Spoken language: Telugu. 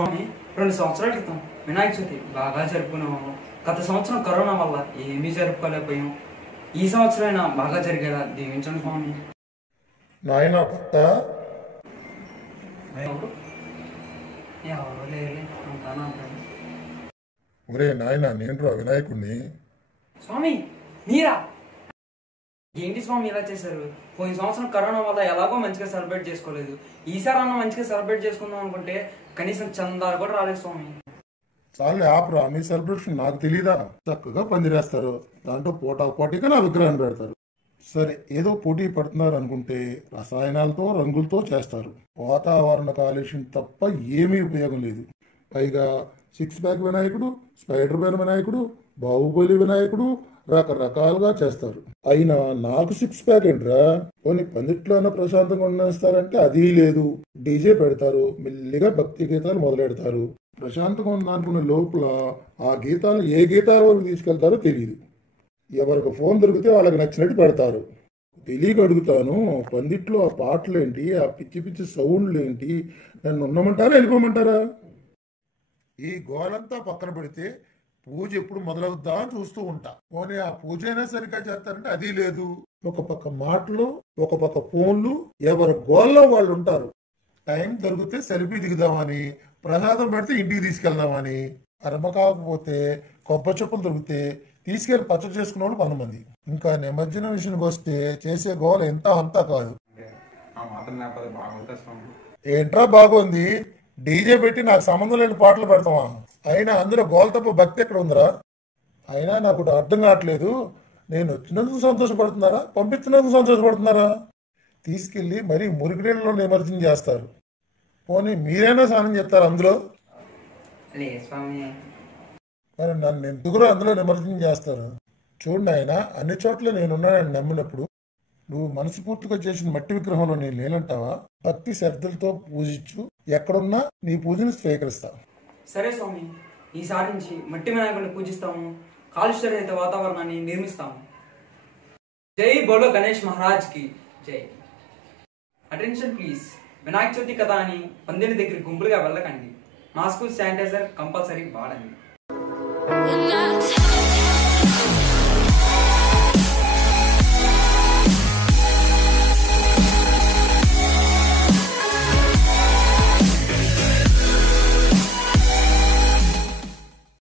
స్వామి 2 సంవత్సరాల క్రితం వినాయక చవితి బాగా జరుపుకున్నాము. గత సంవత్సరం కరోనా వల్ల ఏమీ జరుపుకోలేకపోయాం. ఈ సంవత్సరం బాగా జరిగేలా దీవించండి స్వామి. నాయన భక్త ఎవరు లేరు అంటాను అంటాను. ఒరే నాయన నేను వినాయకుడిని. స్వామి మీరా? ఏంటి స్వామి ఇలా చేశారు? పోయిన సంవత్సరం కరోనా వల్ల ఎలాగో మంచిగా సెలబ్రేట్ చేసుకోలేదు. ఈసారి అన్న మంచిగా సెలబ్రేట్ చేసుకుందాం అనుకుంటే కనీసం చందాలు కూడా రాలేదు స్వామి. చాలు ఆపురా, మీ సెలబ్రేషన్ నాకు తెలీదా? చక్కగా పందిరేస్తారు, దాంట్లో పోటాగా నా విగ్రహాన్ని పెడతారు. సరే ఏదో పోటీ పడుతున్నారు అనుకుంటే రసాయనాలతో రంగులతో చేస్తారు. వాతావరణ కాలుష్యం తప్ప ఏమీ ఉపయోగం లేదు. పైగా 6 ప్యాక్ వినాయకుడు, స్పైడర్ మ్యాన్ వినాయకుడు, బాహుబలి వినాయకుడు రకరకాలుగా చేస్తారు. అయినా నాకు 6 ప్యాక్ ఏంట్రా? కొన్ని పందిట్లోనే ప్రశాంతంగా ఉండేస్తారంటే అది లేదు. డీజే పెడతారు, మెల్లిగా భక్తి గీతాలు మొదలెడతారు. ప్రశాంతంగా ఉందనుకునే లోపల ఆ గీతాలు ఏ గీతాల వరకు తీసుకెళ్తారో తెలియదు. ఎవరికి ఫోన్ దొరికితే వాళ్ళకి నచ్చినట్టు పెడతారు. తెలియక అడుగుతాను, పందిట్లో ఆ పాటలు ఏంటి, ఆ పిచ్చి పిచ్చి సౌండ్లు ఏంటి? నన్ను ఉండమంటారా వెళ్ళిపోమంటారా? ఈ గోలంతా పక్కన పెడితే పూజ ఎప్పుడు మొదలవుద్దా అని చూస్తూ ఉంటా. పోనీ ఆ పూజ అయినా సరిగ్గా చేస్తారంటే అది లేదు. ఒక పక్క మాటలు, ఒక పక్క ఫోన్లు, ఎవరి గోల్లో వాళ్ళు ఉంటారు. టైం దొరికితే సెల్ఫీ దిగుదామని, ప్రసాదం పెడితే ఇంటికి తీసుకెళ్దామని, అరమ కాకపోతే కొబ్బరి చెప్పులు దొరికితే తీసుకెళ్లి పచ్చడి చేసుకునే వాళ్ళు 100 మంది. ఇంకా నిమజ్జనం విషయానికి వస్తే చేసే గోల ఎంత అంతా కాదు. ఏంట్రా బాగుంది, డీజే పెట్టి నాకు సంబంధం లేని పాటలు పెడతావా? అయినా అందులో గోల తప్ప భక్తి ఎక్కడ ఉందిరా? అయినా నాకు అర్థం కావట్లేదు, నేను వచ్చినందుకు సంతోషపడుతున్నారా, పంపించినందుకు సంతోషపడుతున్నారా? తీసుకెళ్లి మరీ మురికినీళ్ళలో నిమజ్జనం చేస్తారు. పోనీ మీరైనా స్నానం చేస్తారు అందులో? మరి నన్ను ఎందుకురా అందులో నిమజ్జనం చేస్తారు? చూడండి ఆయన, అన్ని చోట్ల నేనున్నానని నమ్మినప్పుడు నువ్వు మనస్ఫూర్తిగా చేసిన మట్టి విగ్రహంలో నేను లేనంటావా? భక్తి శ్రద్ధలతో పూజించు, ఎక్కడున్నా నీ పూజను స్వీకరిస్తా. సరే స్వామి, ఈసారి నుంచి మట్టి వినాయకుడిని పూజిస్తాము, కాలుష్య రహిత వాతావరణాన్ని నిర్మిస్తాము. జై బోలో గణేష్ మహారాజ్ కి జై. అటెన్షన్ ప్లీజ్, వినాయక చవితి కదా అని పందిరి దగ్గర గుంపులుగా వెళ్ళకండి. మాస్క్ శానిటైజర్ కంపల్సరీ వాడండి.